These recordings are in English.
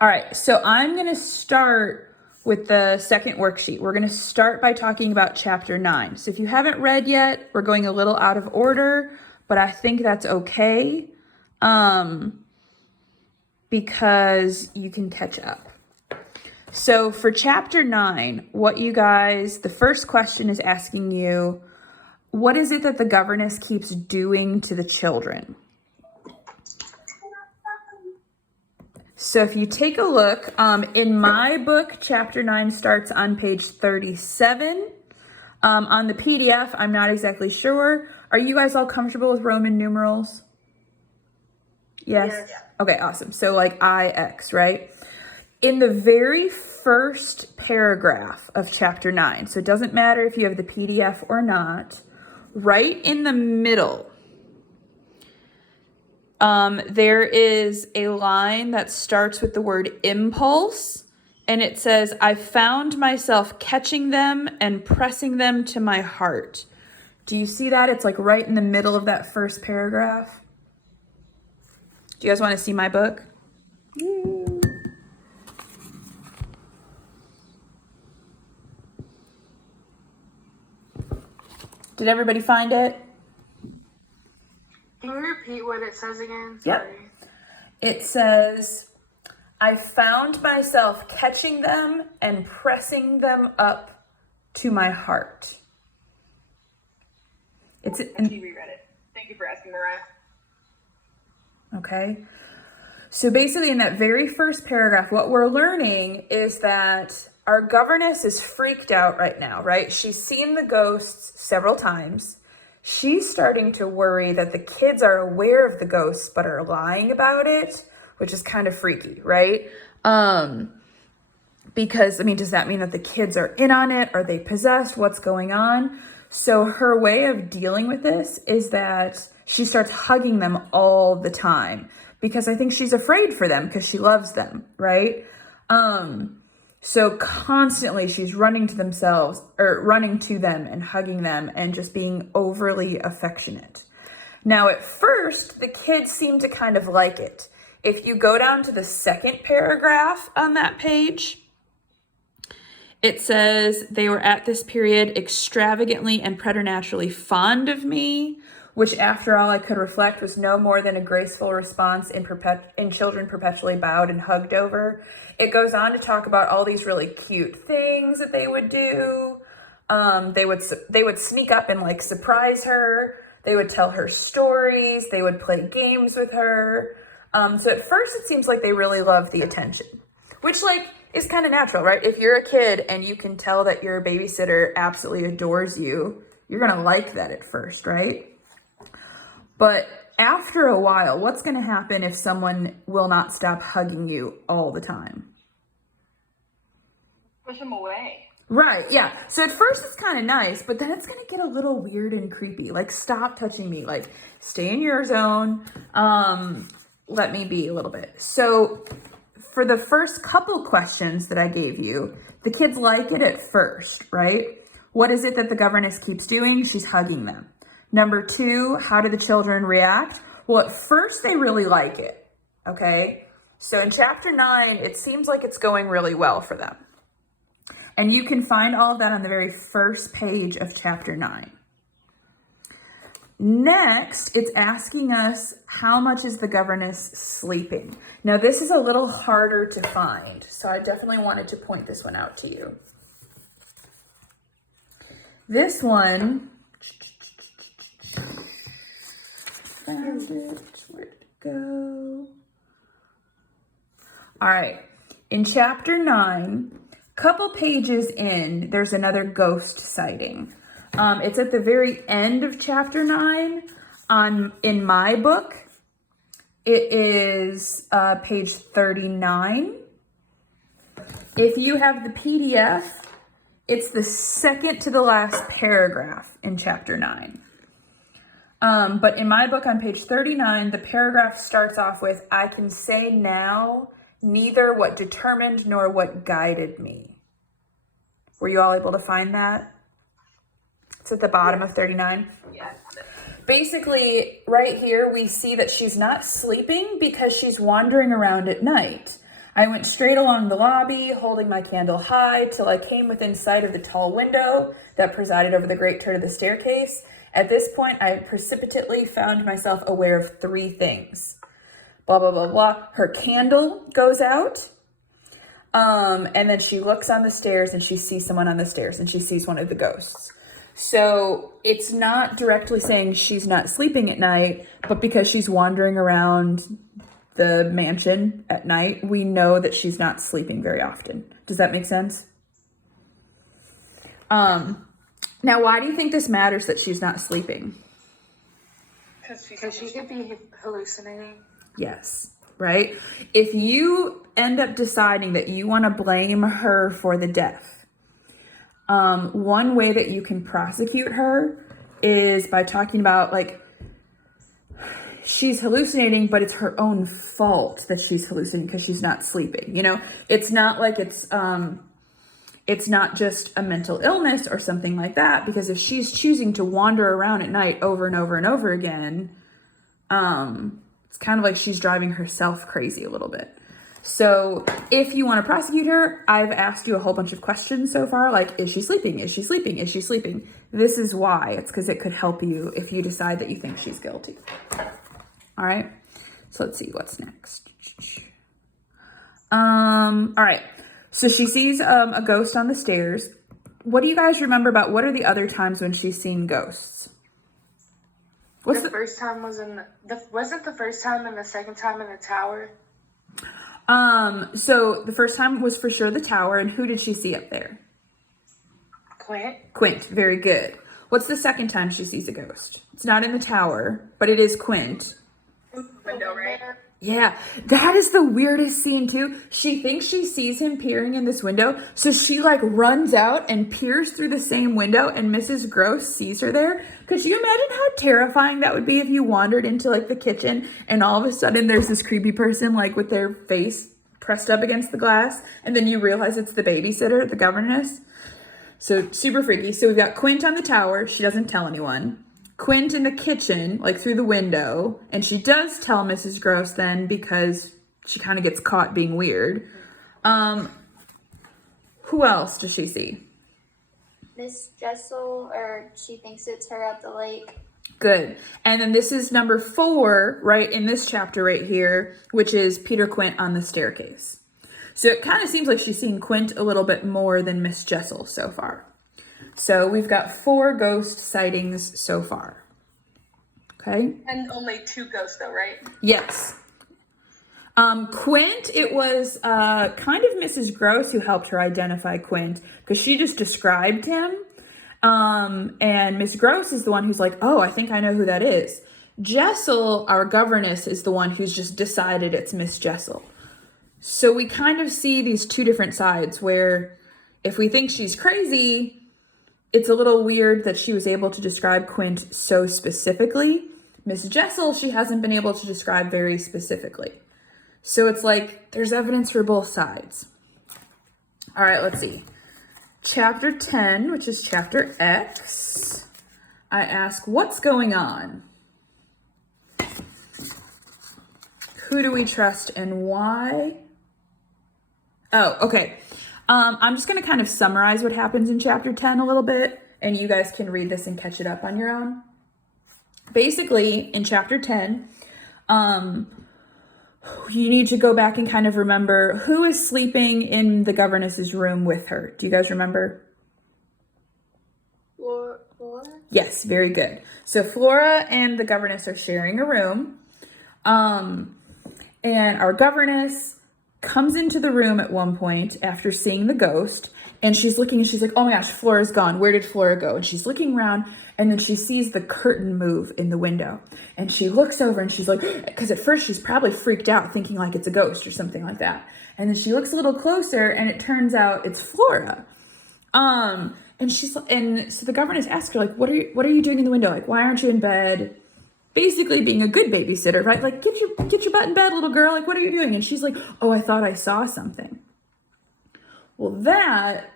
All right, so I'm going to start with the second worksheet. We're going to start by talking about chapter 9. So if you haven't read yet, we're going a little out of order, but I think that's okay because you can catch up. So for chapter 9, the first question is asking you, what is it that the governess keeps doing to the children? So if you take a look, in my book, chapter 9 starts on page 37. On the PDF, I'm not exactly sure. Are you guys all comfortable with Roman numerals? Yes? Okay, awesome. So like IX, right? In the very first paragraph of chapter 9, so it doesn't matter if you have the PDF or not, right in the middle, there is a line that starts with the word impulse, and it says, I found myself catching them and pressing them to my heart. Do you see that? It's like right in the middle of that first paragraph. Do you guys want to see my book? Did everybody find it? Can you repeat what it says again? Sorry. Yep. It says, I found myself catching them and pressing them up to my heart. I actually reread it. Thank you for asking, Mariah. Okay. So basically in that very first paragraph, what we're learning is that our governess is freaked out right now, right? She's seen the ghosts several times. She's starting to worry that the kids are aware of the ghosts but are lying about it, which is kind of freaky, right? Because, does that mean that the kids are in on it? Are they possessed? What's going on? So her way of dealing with this is that she starts hugging them all the time because I think she's afraid for them because she loves them, right? So constantly she's running to them and hugging them and just being overly affectionate. Now, at first, the kids seem to kind of like it. If you go down to the second paragraph on that page, it says, they were at this period extravagantly and preternaturally fond of me, which after all I could reflect was no more than a graceful response in children perpetually bowed and hugged over. It goes on to talk about all these really cute things that they would do. They would sneak up and like surprise her. They would tell her stories. They would play games with her. So at first it seems like they really love the attention, which is kind of natural, right? If you're a kid and you can tell that your babysitter absolutely adores you, you're going to like that at first, right? But after a while, what's going to happen if someone will not stop hugging you all the time? Push them away. Right, yeah. So at first it's kind of nice, but then it's going to get a little weird and creepy. Like, stop touching me. Like, stay in your zone. Let me be a little bit. So for the first couple questions that I gave you, the kids like it at first, right? What is it that the governess keeps doing? She's hugging them. Number 2, how do the children react? Well, at first they really like it, okay? So in chapter 9, it seems like it's going really well for them. And you can find all of that on the very first page of chapter 9. Next, it's asking us, how much is the governess sleeping? Now, this is a little harder to find, so I definitely wanted to point this one out to you. This one, found it, where'd it go? All right, in chapter 9, couple pages in, there's another ghost sighting. It's at the very end of chapter 9 in my book. It is page 39. If you have the PDF, it's the second to the last paragraph in chapter 9. But in my book on page 39, the paragraph starts off with, I can say now neither what determined nor what guided me. Were you all able to find that? It's at the bottom of 39. Yes. Basically, right here, we see that she's not sleeping because she's wandering around at night. I went straight along the lobby, holding my candle high, till I came within sight of the tall window that presided over the great turret of the staircase. At this point, I precipitately found myself aware of 3 things. Blah, blah, blah, blah. Her candle goes out. And then she looks on the stairs and she sees someone on the stairs and she sees one of the ghosts. So it's not directly saying she's not sleeping at night, but because she's wandering around the mansion at night, we know that she's not sleeping very often. Does that make sense? Now, why do you think this matters that she's not sleeping? Because she could be hallucinating. Yes, right? If you end up deciding that you want to blame her for the death, one way that you can prosecute her is by talking about, like, she's hallucinating, but it's her own fault that she's hallucinating because she's not sleeping. You know, it's not like it's not just a mental illness or something like that, because if she's choosing to wander around at night over and over and over again, it's kind of like she's driving herself crazy a little bit. So if you want to prosecute her, I've asked you a whole bunch of questions so far, like, is she sleeping? Is she sleeping? Is she sleeping? This is why. It's because it could help you if you decide that you think she's guilty. All right. So let's see what's next. All right. So she sees a ghost on the stairs. What do you guys remember about what are the other times when she's seen ghosts? What's the first time was wasn't the first time and the second time in the tower? So the first time was for sure the tower, and who did she see up there? Quint, very good. What's the second time she sees a ghost? It's not in the tower, but it is Quint. Window, right? Yeah, that is the weirdest scene too. She thinks she sees him peering in this window, so she like runs out and peers through the same window, and Mrs. Gross sees her there. Could you imagine how terrifying that would be if you wandered into like the kitchen and all of a sudden there's this creepy person like with their face pressed up against the glass, and then you realize it's the babysitter, the governess? So super freaky. So we've got Quint on the tower. She doesn't tell anyone. Quint in the kitchen, like through the window, and she does tell Mrs. Gross then because she kind of gets caught being weird. Who else does she see? Miss Jessel, or she thinks it's her at the lake. Good. And then this is number 4, right, in this chapter right here, which is Peter Quint on the staircase. So it kind of seems like she's seen Quint a little bit more than Miss Jessel so far. So we've got 4 ghost sightings so far. Okay. And only 2 ghosts though, right? Yes. Quint, it was kind of Mrs. Gross who helped her identify Quint because she just described him. And Miss Gross is the one who's like, oh, I think I know who that is. Jessel, our governess, is the one who's just decided it's Miss Jessel. So we kind of see these 2 different sides where if we think she's crazy, it's a little weird that she was able to describe Quint so specifically. Miss Jessel, she hasn't been able to describe very specifically. So it's like there's evidence for both sides. All right, let's see. Chapter 10, which is chapter X, I ask, what's going on? Who do we trust and why? Oh, okay. I'm just going to kind of summarize what happens in chapter 10 a little bit, and you guys can read this and catch it up on your own. Basically, in chapter 10, you need to go back and kind of remember who is sleeping in the governess's room with her. Do you guys remember? Flora? Yes, very good. So Flora and the governess are sharing a room. And our governess comes into the room at one point after seeing the ghost, and she's looking and she's like, oh my gosh, Flora's gone. Where did Flora go? And she's looking around, and then she sees the curtain move in the window, and she looks over and she's like, because at first she's probably freaked out thinking like it's a ghost or something like that. And then she looks a little closer and it turns out it's Flora. And so the governess asks her, like, what are you doing in the window? Like, why aren't you in bed? Basically being a good babysitter, right? Like, get your butt in bed, little girl. Like, what are you doing? And she's like, oh, I thought I saw something. Well, that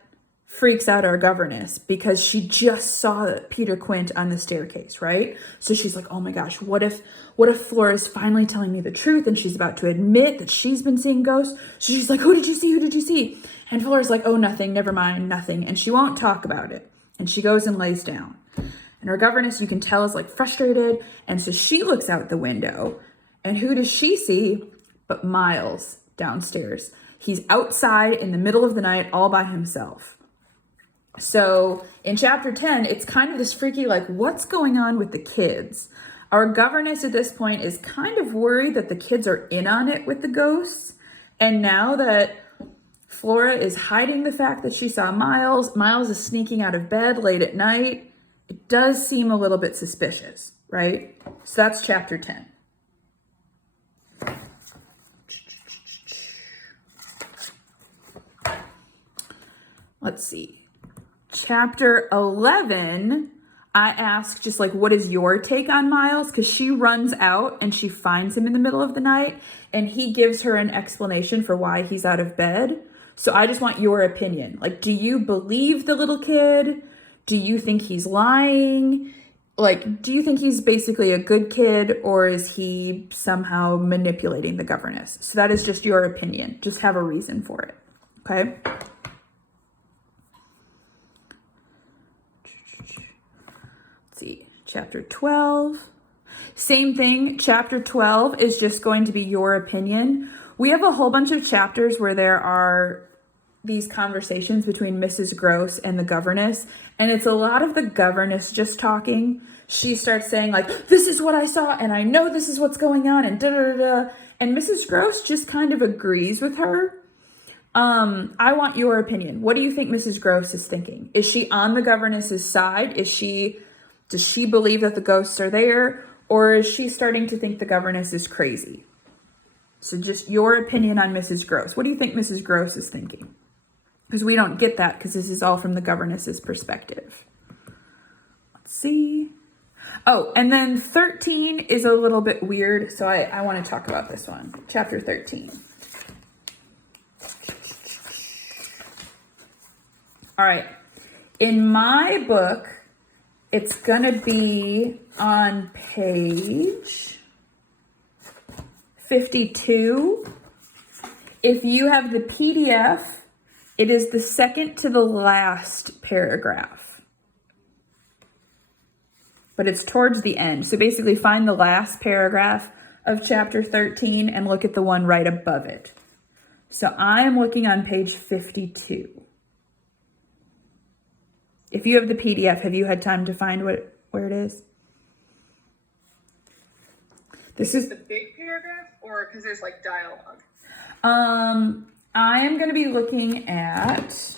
freaks out our governess because she just saw Peter Quint on the staircase, right? So she's like, oh my gosh, what if Flora's finally telling me the truth and she's about to admit that she's been seeing ghosts? So she's like, who did you see? Who did you see? And Flora's like, oh, nothing, never mind, nothing. And she won't talk about it. And she goes and lays down. And her governess, you can tell, is like frustrated. And so she looks out the window. And who does she see but Miles downstairs? He's outside in the middle of the night all by himself. So in chapter 10, it's kind of this freaky, like, what's going on with the kids? Our governess at this point is kind of worried that the kids are in on it with the ghosts. And now that Flora is hiding the fact that she saw Miles is sneaking out of bed late at night, it does seem a little bit suspicious, right? So that's chapter 10. Let's see. Chapter 11, I ask just like, what is your take on Miles? Because she runs out and she finds him in the middle of the night and he gives her an explanation for why he's out of bed. So I just want your opinion. Like, do you believe the little kid? Do you think he's lying? Like, do you think he's basically a good kid or is he somehow manipulating the governess? So that is just your opinion. Just have a reason for it. Okay? See, chapter 12. Same thing, chapter 12 is just going to be your opinion. We have a whole bunch of chapters where there are these conversations between Mrs. Gross and the governess, and it's a lot of the governess just talking. She starts saying like, this is what I saw, and I know this is what's going on, and da-da-da-da. And Mrs. Gross just kind of agrees with her. I want your opinion. What do you think Mrs. Gross is thinking? Is she on the governess's side? Does she believe that the ghosts are there? Or is she starting to think the governess is crazy? So just your opinion on Mrs. Gross. What do you think Mrs. Gross is thinking? Because we don't get that because this is all from the governess's perspective. Let's see. Oh, and then 13 is a little bit weird. So I want to talk about this one. Chapter 13. All right. In my book, it's going to be on page 52. If you have the PDF, it is the second to the last paragraph. But it's towards the end. So basically find the last paragraph of chapter 13 and look at the one right above it. So I am looking on page 52. If you have the PDF, have you had time to find where it is? This is the big paragraph, or because there's like dialogue. I am going to be looking at.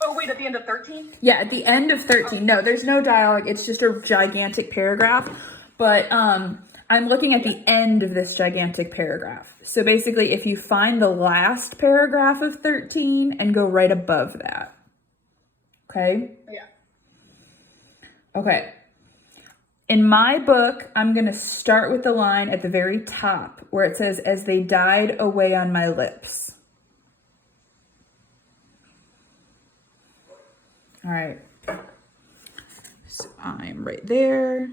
Oh wait, at the end of 13? Yeah, at the end of 13. No, there's no dialogue. It's just a gigantic paragraph. But I'm looking at the end of this gigantic paragraph. So basically, if you find the last paragraph of 13 and go right above that. Okay? Yeah. Okay. In my book, I'm going to start with the line at the very top where it says, as they died away on my lips. All right. So I'm right there.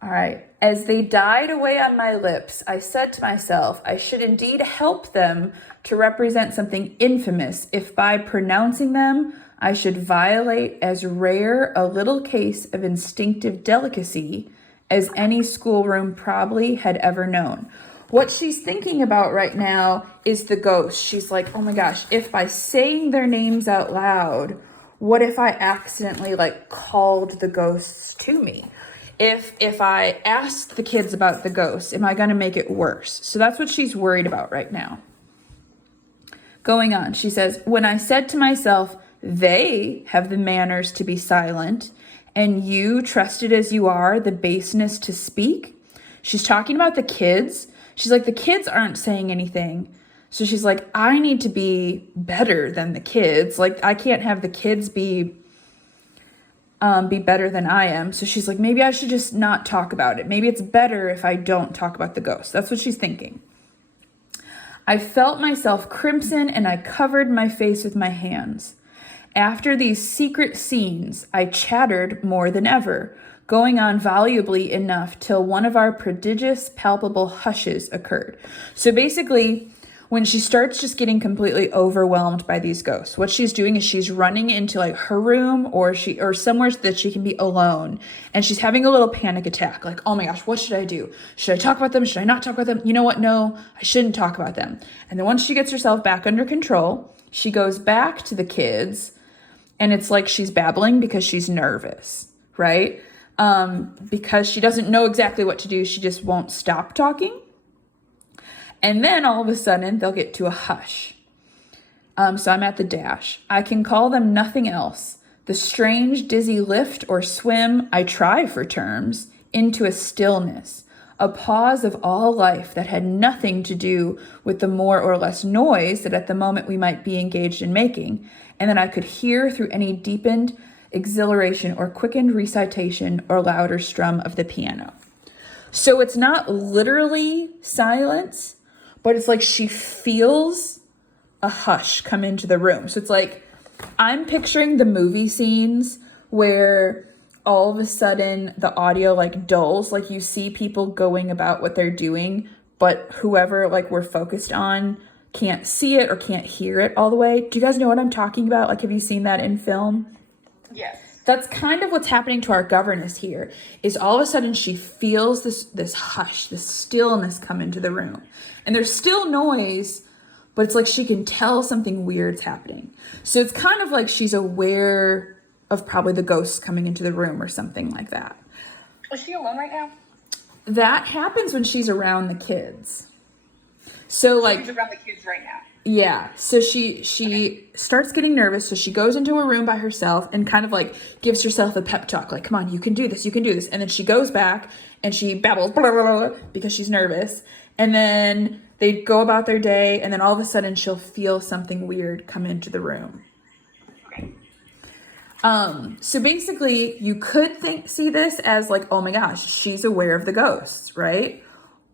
All right. As they died away on my lips, I said to myself, I should indeed help them to represent something infamous if by pronouncing them, I should violate as rare a little case of instinctive delicacy as any schoolroom probably had ever known. What she's thinking about right now is the ghost. She's like, oh my gosh, if by saying their names out loud, what if I accidentally like called the ghosts to me? If I asked the kids about the ghosts, am I going to make it worse? So that's what she's worried about right now. Going on, she says, when I said to myself, they have the manners to be silent, and you, trusted as you are, the baseness to speak. She's talking about the kids. She's like, the kids aren't saying anything. So she's like, I need to be better than the kids. Like, I can't have the kids be better than I am. So she's like, maybe I should just not talk about it. Maybe it's better if I don't talk about the ghost. That's what she's thinking. I felt myself crimson and I covered my face with my hands. After these secret scenes, I chattered more than ever, going on volubly enough till one of our prodigious, palpable hushes occurred. So basically, when she starts just getting completely overwhelmed by these ghosts, what she's doing is she's running into like her room or somewhere that she can be alone, and she's having a little panic attack. Like, oh my gosh, what should I do? Should I talk about them? Should I not talk about them? You know what? No, I shouldn't talk about them. And then once she gets herself back under control, she goes back to the kids, and it's like she's babbling because she's nervous, right? Because she doesn't know exactly what to do. She just won't stop talking. And then all of a sudden, they'll get to a hush. So I'm at the dash. I can call them nothing else. The strange, dizzy lift or swim, I try for terms, into a stillness, a pause of all life that had nothing to do with the more or less noise that at the moment we might be engaged in making, and that I could hear through any deepened exhilaration or quickened recitation or louder strum of the piano. So it's not literally silence, but it's like she feels a hush come into the room. So it's like, I'm picturing the movie scenes where all of a sudden the audio like dulls, like you see people going about what they're doing, but whoever like we're focused on can't see it or can't hear it all the way. Do you guys know what I'm talking about? Like, have you seen that in film? Yes. That's kind of what's happening to our governess here, is all of a sudden she feels this hush, this stillness come into the room. And there's still noise, but it's like she can tell something weird's happening. So it's kind of like she's aware of probably the ghosts coming into the room or something like that. Is she alone right now? That happens when she's around the kids. So like, She's around the kids right now. yeah, so she starts getting nervous, so she goes into a room by herself and kind of like gives herself a pep talk, like, come on, you can do this, you can do this. And then she goes back and she babbles blah, blah, blah, blah, because she's nervous. And then they go about their day, and then all of a sudden she'll feel something weird come into the room. Okay. So basically you could see this as like, oh my gosh, she's aware of the ghosts, right?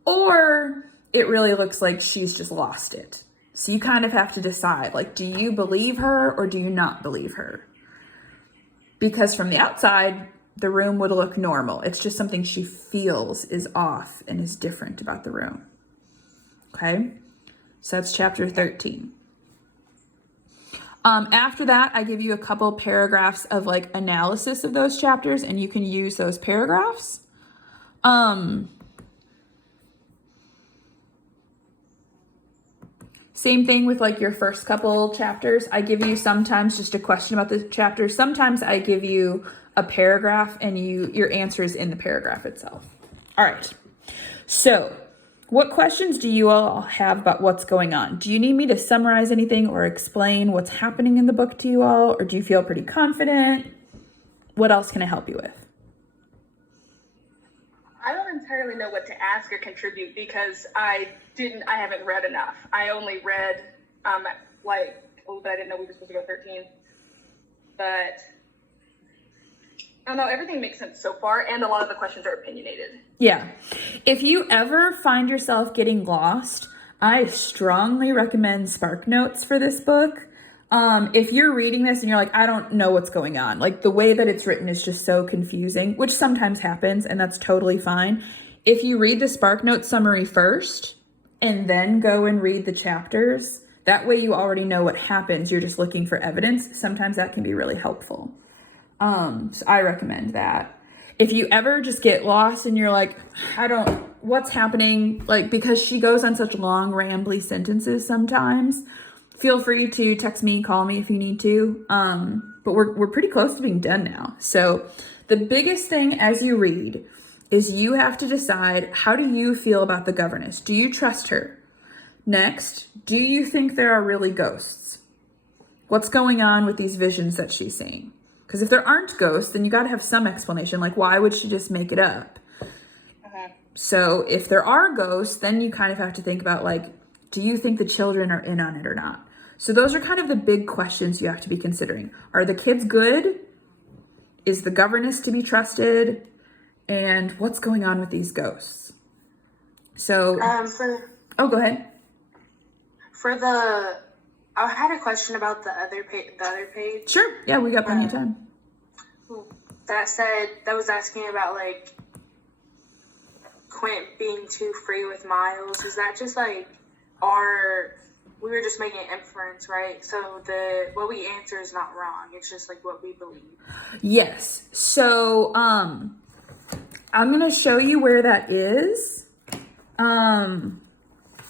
Or it really looks like she's just lost it. So you kind of have to decide, like, do you believe her or do you not believe her? Because from the outside, the room would look normal. It's just something she feels is off and is different about the room. Okay? So that's chapter 13. After that, I give you a couple paragraphs of like analysis of those chapters, and you can use those paragraphs. Same thing with like your first couple chapters. I give you sometimes just a question about the chapter. Sometimes I give you a paragraph and your answer is in the paragraph itself. All right. So what questions do you all have about what's going on? Do you need me to summarize anything or explain what's happening in the book to you all? Or do you feel pretty confident? What else can I help you with? I don't entirely know what to ask or contribute because I haven't read enough. I only read, but I didn't know we were supposed to go 13. But I don't know, everything makes sense so far, and a lot of the questions are opinionated. Yeah. If you ever find yourself getting lost, I strongly recommend Spark Notes for this book. If you're reading this and you're like, I don't know what's going on, like the way that it's written is just so confusing, which sometimes happens, and that's totally fine. If you read the Spark Note summary first and then go and read the chapters, that way you already know what happens. You're just looking for evidence. Sometimes that can be really helpful. So I recommend that. If you ever just get lost and you're like, what's happening? Like, because she goes on such long, rambly sentences sometimes, feel free to text me, call me if you need to. But we're pretty close to being done now. So the biggest thing as you read is you have to decide, how do you feel about the governess? Do you trust her? Next, do you think there are really ghosts? What's going on with these visions that she's seeing? Because if there aren't ghosts, then you got to have some explanation. Like, why would she just make it up? So if there are ghosts, then you kind of have to think about, like, do you think the children are in on it or not? So those are kind of the big questions you have to be considering. Are the kids good? Is the governess to be trusted? And what's going on with these ghosts? So, oh, go ahead. For the, I had a question about the other page. Sure. Yeah, we got plenty of time. That was asking about like Quint being too free with Miles. Is that just like we were just making an inference, right? So what we answer is not wrong. It's just like what we believe. Yes. So I'm gonna show you where that is.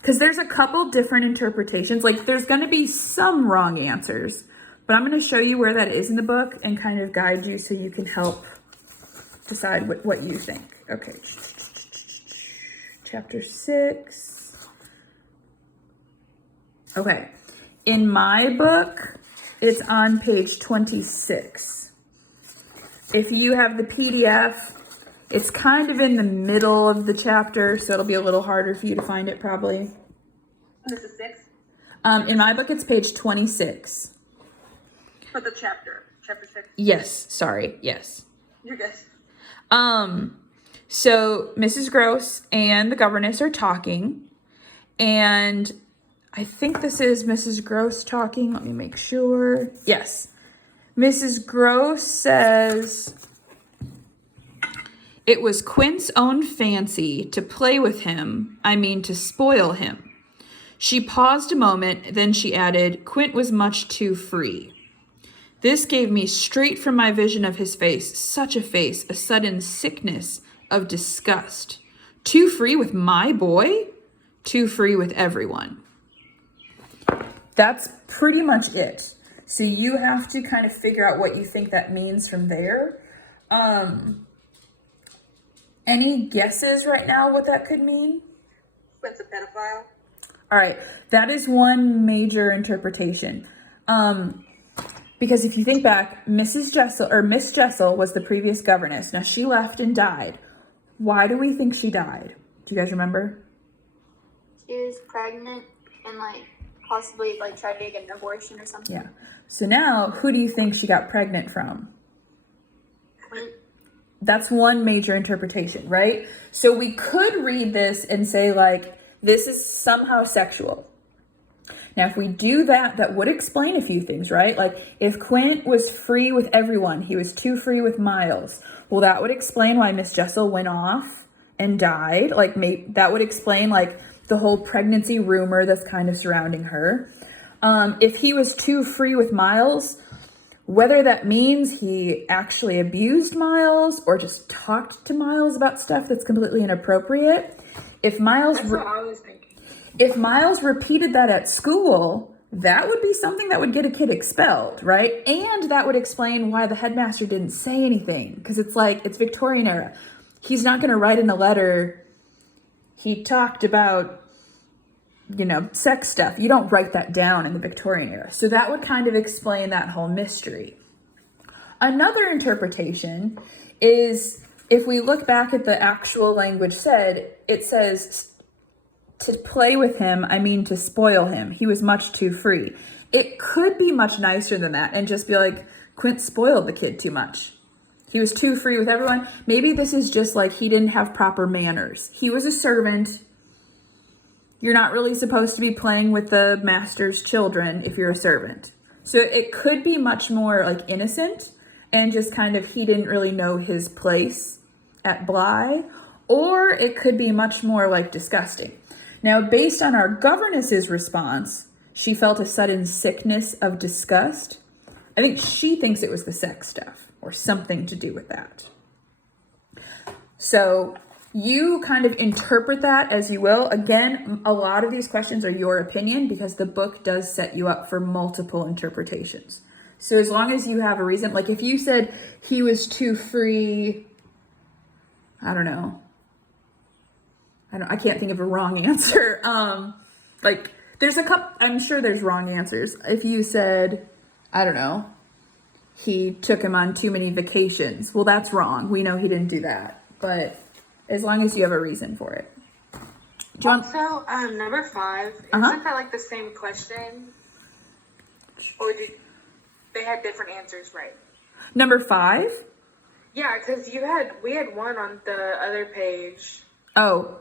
Because there's a couple different interpretations. Like there's gonna be some wrong answers, but I'm gonna show you where that is in the book and kind of guide you so you can help decide what you think. Okay. Chapter 6. Okay. In my book, it's on page 26. If you have the PDF, it's kind of in the middle of the chapter, so it'll be a little harder for you to find it probably. This is 6? In my book, it's page 26. For the chapter 6? Yes, sorry, yes. You're good. So Mrs. Gross and the governess are talking, and I think this is Mrs. Gross talking. Let me make sure. Yes. Mrs. Gross says, "It was Quint's own fancy to play with him, to spoil him." She paused a moment, then she added, "Quint was much too free. This gave me straight from my vision of his face, such a face, a sudden sickness of disgust. Too free with my boy? Too free with everyone." That's pretty much it. So you have to kind of figure out what you think that means from there. Any guesses right now what that could mean? Quint's a pedophile. All right, that is one major interpretation. Because if you think back, Miss Jessel was the previous governess. Now she left and died. Why do we think she died? Do you guys remember? She was pregnant and possibly tried to get an abortion or something. Yeah. So now, who do you think she got pregnant from? Quint. That's one major interpretation, right? So we could read this and say this is somehow sexual. Now, if we do that, that would explain a few things, right? If Quint was free with everyone, he was too free with Miles. Well, that would explain why Miss Jessel went off and died. That would explain the whole pregnancy rumor that's kind of surrounding her. If he was too free with Miles, whether that means he actually abused Miles or just talked to Miles about stuff that's completely inappropriate. That's what I was thinking. If Miles repeated that at school, that would be something that would get a kid expelled, right? And that would explain why the headmaster didn't say anything, because it's Victorian era. He's not going to write in the letter, he talked about, sex stuff. You don't write that down in the Victorian era. So that would kind of explain that whole mystery. Another interpretation is, if we look back at the actual language said, it says, to play with him, to spoil him. He was much too free. It could be much nicer than that and just be Quint spoiled the kid too much. He was too free with everyone. Maybe this is just he didn't have proper manners. He was a servant. You're not really supposed to be playing with the master's children if you're a servant. So it could be much more innocent and just kind of he didn't really know his place at Bly. Or it could be much more disgusting. Now, based on our governess's response, she felt a sudden sickness of disgust. I think she thinks it was the sex stuff or something to do with that. So you kind of interpret that as you will. Again, a lot of these questions are your opinion because the book does set you up for multiple interpretations. So as long as you have a reason, if you said he was too free, I don't know. I can't think of a wrong answer. There's a couple, I'm sure there's wrong answers. If you said, I don't know, he took him on too many vacations. Well, that's wrong. We know he didn't do that. But as long as you have a reason for it. Also, number 5, isn't that the same question? Or did they had different answers, right? Number 5? Yeah, because we had one on the other page. Oh.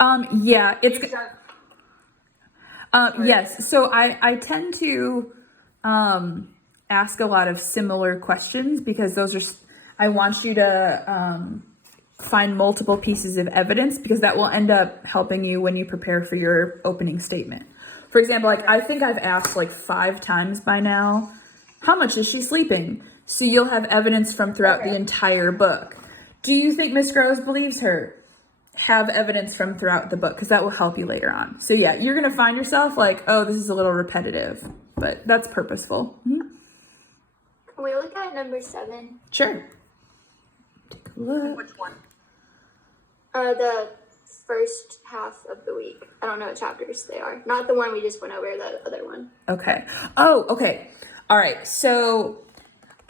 Yeah, it's Yes. So I tend to ask a lot of similar questions because I want you to find multiple pieces of evidence because that will end up helping you when you prepare for your opening statement. For example, like I think I've asked like 5 times by now, how much is she sleeping? So you'll have evidence from throughout the entire book. Do you think Miss Groves believes her? Have evidence from throughout the book because that will help you later on. So yeah, you're going to find yourself like, oh, this is a little repetitive, but that's purposeful. Mm-hmm. Can we look at number 7? Sure. Take a look. Which one? The first half of the week. I don't know what chapters they are. Not the one we just went over, the other one. Okay. Oh, okay. All right. So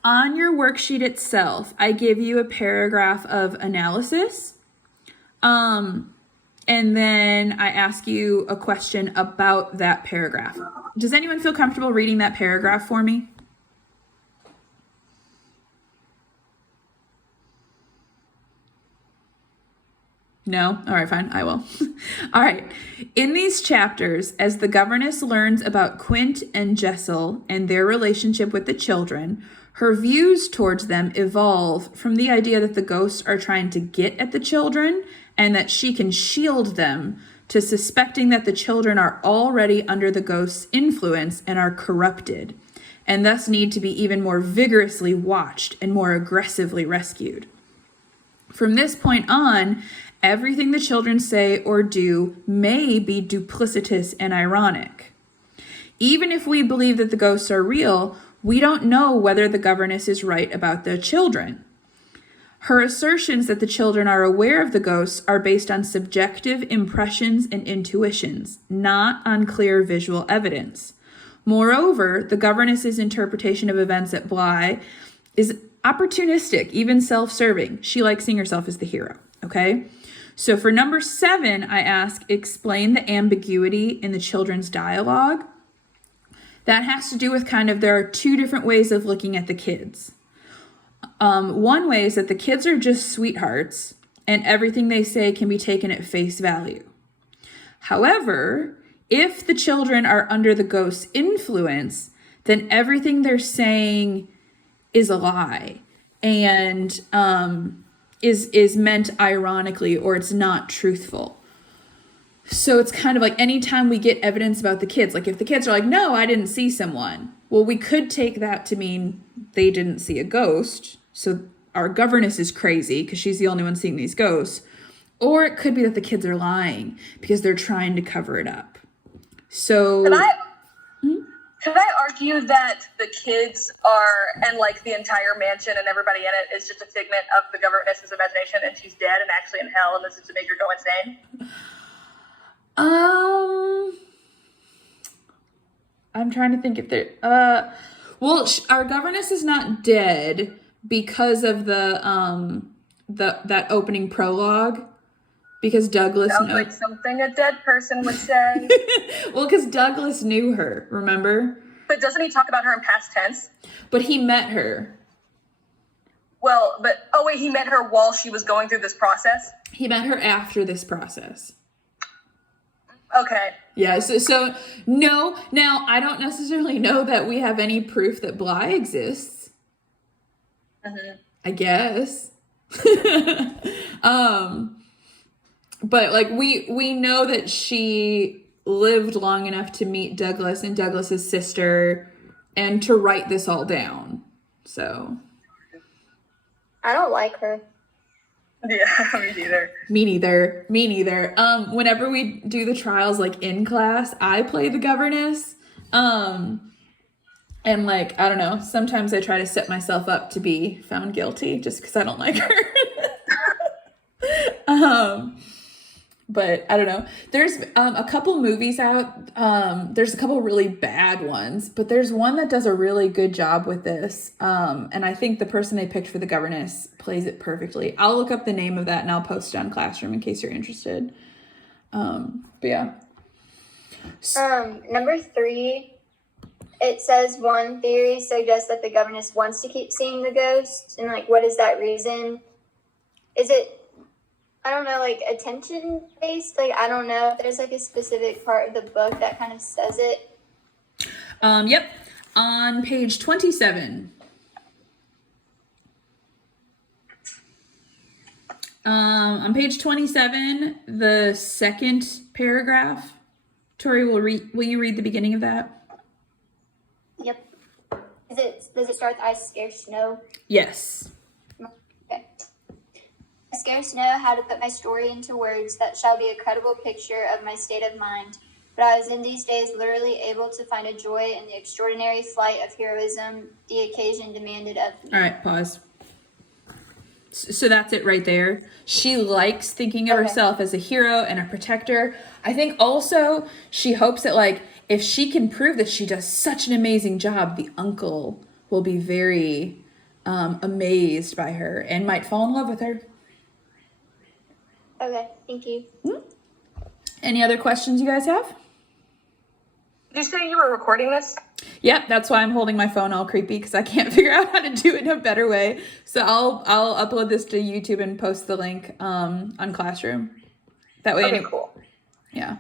on your worksheet itself, I give you a paragraph of analysis. And then I ask you a question about that paragraph. Does anyone feel comfortable reading that paragraph for me? No? All right, fine. I will. All right. In these chapters, as the governess learns about Quint and Jessel and their relationship with the children, her views towards them evolve from the idea that the ghosts are trying to get at the children and that she can shield them to suspecting that the children are already under the ghost's influence and are corrupted, and thus need to be even more vigorously watched and more aggressively rescued. From this point on, everything the children say or do may be duplicitous and ironic. Even if we believe that the ghosts are real, we don't know whether the governess is right about the children. Her assertions that the children are aware of the ghosts are based on subjective impressions and intuitions, not on clear visual evidence. Moreover, the governess's interpretation of events at Bly is opportunistic, even self-serving. She likes seeing herself as the hero, okay? So for number 7, I ask, explain the ambiguity in the children's dialogue. That has to do with there are 2 different ways of looking at the kids. One way is that the kids are just sweethearts and everything they say can be taken at face value. However, if the children are under the ghost's influence, then everything they're saying is a lie and is meant ironically, or it's not truthful. So it's kind of like anytime we get evidence about the kids, like if the kids are like, no, I didn't see someone. Well, we could take that to mean they didn't see a ghost. So our governess is crazy because she's the only one seeing these ghosts. Or it could be that the kids are lying because they're trying to cover it up. So Could I argue that the kids are, and like the entire mansion and everybody in it is just a figment of the governess's imagination and she's dead and actually in hell and this is to make her go insane? I'm trying to think if there, well, our governess is not dead because of that opening prologue. Because Douglas sounds like something a dead person would say. Well, because Douglas knew her, remember? But doesn't he talk about her in past tense? But he met her. Well, but, oh wait, he met her while she was going through this process? He met her after this process. Okay. Yeah, so no. Now, I don't necessarily know that we have any proof that Bly exists. Mm-hmm. I guess. But like we know that she lived long enough to meet Douglas and Douglas's sister and to write this all down. So I don't like her. Yeah, me neither. Me neither. Whenever we do the trials like in class, I play the governess. And like, I don't know, sometimes I try to set myself up to be found guilty just because I don't like her. But I don't know. There's a couple movies out. There's a couple really bad ones, but there's one that does a really good job with this. And I think the person they picked for the governess plays it perfectly. I'll look up the name of that and I'll post it on Classroom in case you're interested. But yeah. Number 3, it says one theory suggests that the governess wants to keep seeing the ghost. And like, what is that reason? Is it I don't know, like attention based. Like I don't know if there's like a specific part of the book that kind of says it. Yep. On page 27. On page 27, the second paragraph. Tori, will you read the beginning of that? Yep. Does it start with I scarce know? Yes. Okay. I scarce know how to put my story into words that shall be a credible picture of my state of mind, but I was in these days literally able to find a joy in the extraordinary flight of heroism the occasion demanded of me. All right, pause. So that's it right there. She likes thinking of herself as a hero and a protector. I think also she hopes that, like, if she can prove that she does such an amazing job, the uncle will be very amazed by her and might fall in love with her. Okay, thank you. Any other questions you guys have? Did you say you were recording this? Yep, that's why I'm holding my phone all creepy, because I can't figure out how to do it in a better way. So I'll upload this to YouTube and post the link on Classroom. That way. Okay, cool. Yeah.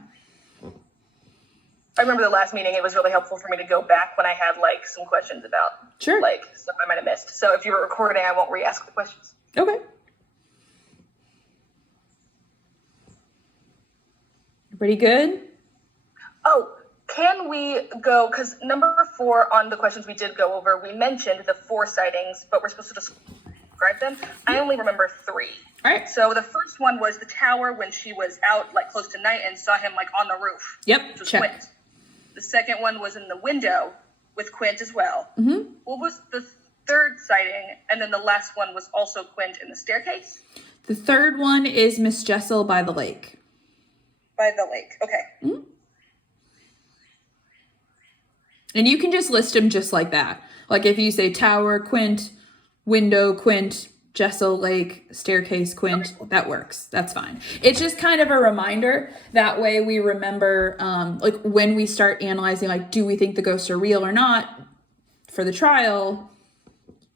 I remember the last meeting, it was really helpful for me to go back when I had like some questions about like stuff I might have missed. So if you were recording, I won't re-ask the questions. Okay. Pretty good? Oh, can we go, because number 4 on the questions we did go over, we mentioned the 4 sightings, but we're supposed to describe them. I only remember 3. All right. So the first one was the tower when she was out like close to night and saw him like on the roof. Yep, Which was check. Quint. The second one was in the window with Quint as well. Mm-hmm. What was the third sighting? And then the last one was also Quint in the staircase? The third one is Miss Jessel by the lake. By the lake. Okay. Mm-hmm. And you can just list them just like that. Like if you say tower, Quint, window, Quint, Jessel, lake, staircase, Quint, that works. That's fine. It's just kind of a reminder. That way we remember, like when we start analyzing, like, do we think the ghosts are real or not for the trial,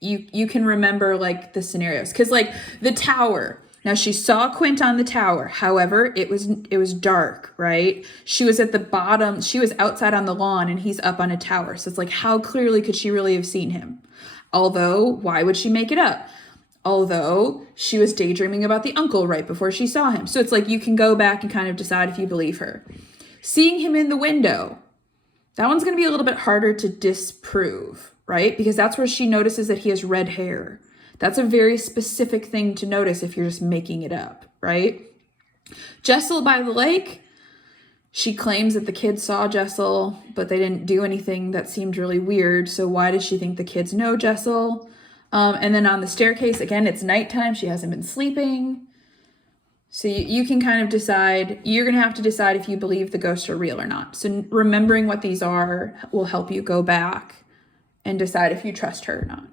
you can remember like the scenarios. Cause like the tower, now she saw Quint on the tower. However, it was dark, right? She was at the bottom. She was outside on the lawn and he's up on a tower. So it's like, how clearly could she really have seen him? Although, why would she make it up? Although she was daydreaming about the uncle right before she saw him. So it's like, you can go back and kind of decide if you believe her. Seeing him in the window, that one's going to be a little bit harder to disprove, right? Because that's where she notices that he has red hair. That's a very specific thing to notice if you're just making it up, right? Jessel by the lake, she claims that the kids saw Jessel, but they didn't do anything that seemed really weird. So why does she think the kids know Jessel? And then on the staircase, again, it's nighttime. She hasn't been sleeping. So you can kind of decide, you're going to have to decide if you believe the ghosts are real or not. So remembering what these are will help you go back and decide if you trust her or not.